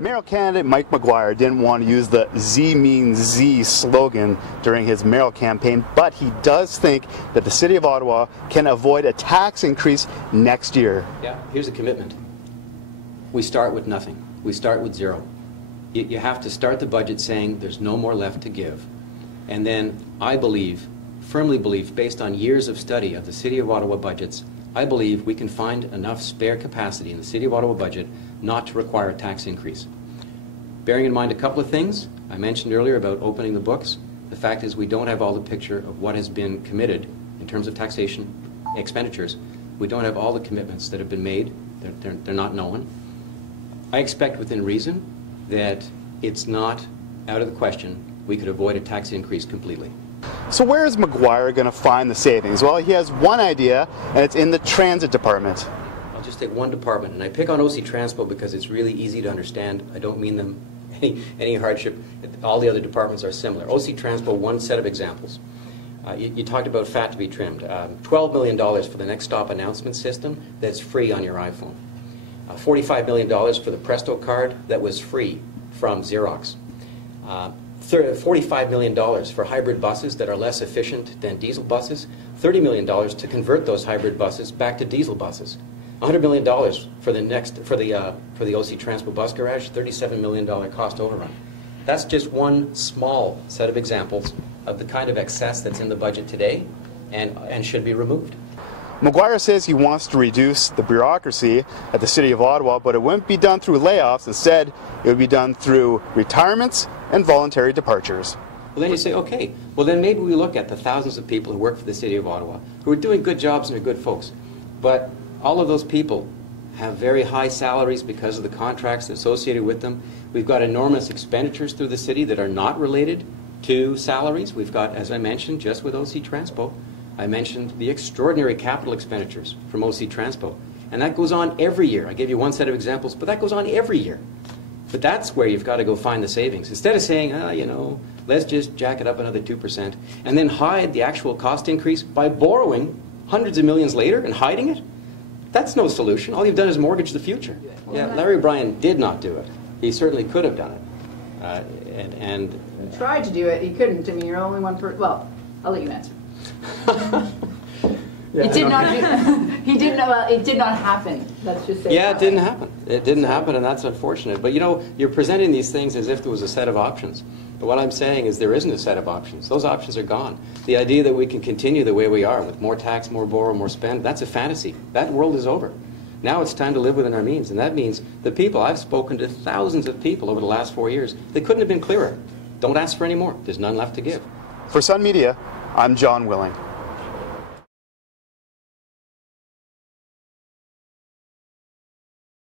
Mayoral candidate Mike Maguire didn't want to use the Z means Z slogan during his mayoral campaign, but he does think that the City of Ottawa can avoid a tax increase next year. Yeah, here's a commitment. We start with nothing. We start with zero. You have to start the budget saying there's no more left to give. And then I believe, firmly believe, based on years of study of the City of Ottawa budgets, I believe we can find enough spare capacity in the City of Ottawa budget not to require a tax increase. Bearing in mind a couple of things, I mentioned earlier about opening the books. The fact is we don't have all the picture of what has been committed in terms of taxation expenditures. We don't have all the commitments that have been made. They're not known. I expect within reason that it's not out of the question we could avoid a tax increase completely. So where is Maguire going to find the savings? Well, he has one idea, and it's in the transit department. I'll just take one department, and I pick on OC Transpo because it's really easy to understand. I don't mean them any hardship. All the other departments are similar. OC Transpo, one set of examples. You talked about fat to be trimmed. $12 million for the next stop announcement system that's free on your iPhone. $45 million for the Presto card that was free from Xerox. $45 million for hybrid buses that are less efficient than diesel buses. $30 million to convert those hybrid buses back to diesel buses. $100 million for the OC Transpo bus garage. $37 million cost overrun. That's just one small set of examples of the kind of excess that's in the budget today and should be removed. Maguire says he wants to reduce the bureaucracy at the City of Ottawa, but it wouldn't be done through layoffs. Instead, it would be done through retirements and voluntary departures. Well, then you say, okay, well then maybe we look at the thousands of people who work for the City of Ottawa, who are doing good jobs and are good folks. But all of those people have very high salaries because of the contracts associated with them. We've got enormous expenditures through the city that are not related to salaries. We've got, as I mentioned, just with OC Transpo, I mentioned the extraordinary capital expenditures from OC Transpo. And that goes on every year. I gave you one set of examples, but that goes on every year. But that's where you've got to go find the savings. Instead of saying, you know, let's just jack it up another 2%, and then hide the actual cost increase by borrowing hundreds of millions later and hiding it, that's no solution. All you've done is mortgage the future. Yeah, Larry O'Brien did not do it. He certainly could have done it. He tried to do it. He couldn't. I mean, you're only one person. Well, I'll let you answer. It did not. He didn't. Well, it did not happen. Let's just say. Yeah, it didn't happen. It didn't happen, and that's unfortunate. But you know, you're presenting these things as if there was a set of options. But what I'm saying is there isn't a set of options. Those options are gone. The idea that we can continue the way we are with more tax, more borrow, more spend—that's a fantasy. That world is over. Now it's time to live within our means, and that means the people. I've spoken to thousands of people over the last 4 years. They couldn't have been clearer. Don't ask for any more. There's none left to give. For Sun Media, I'm John Willing.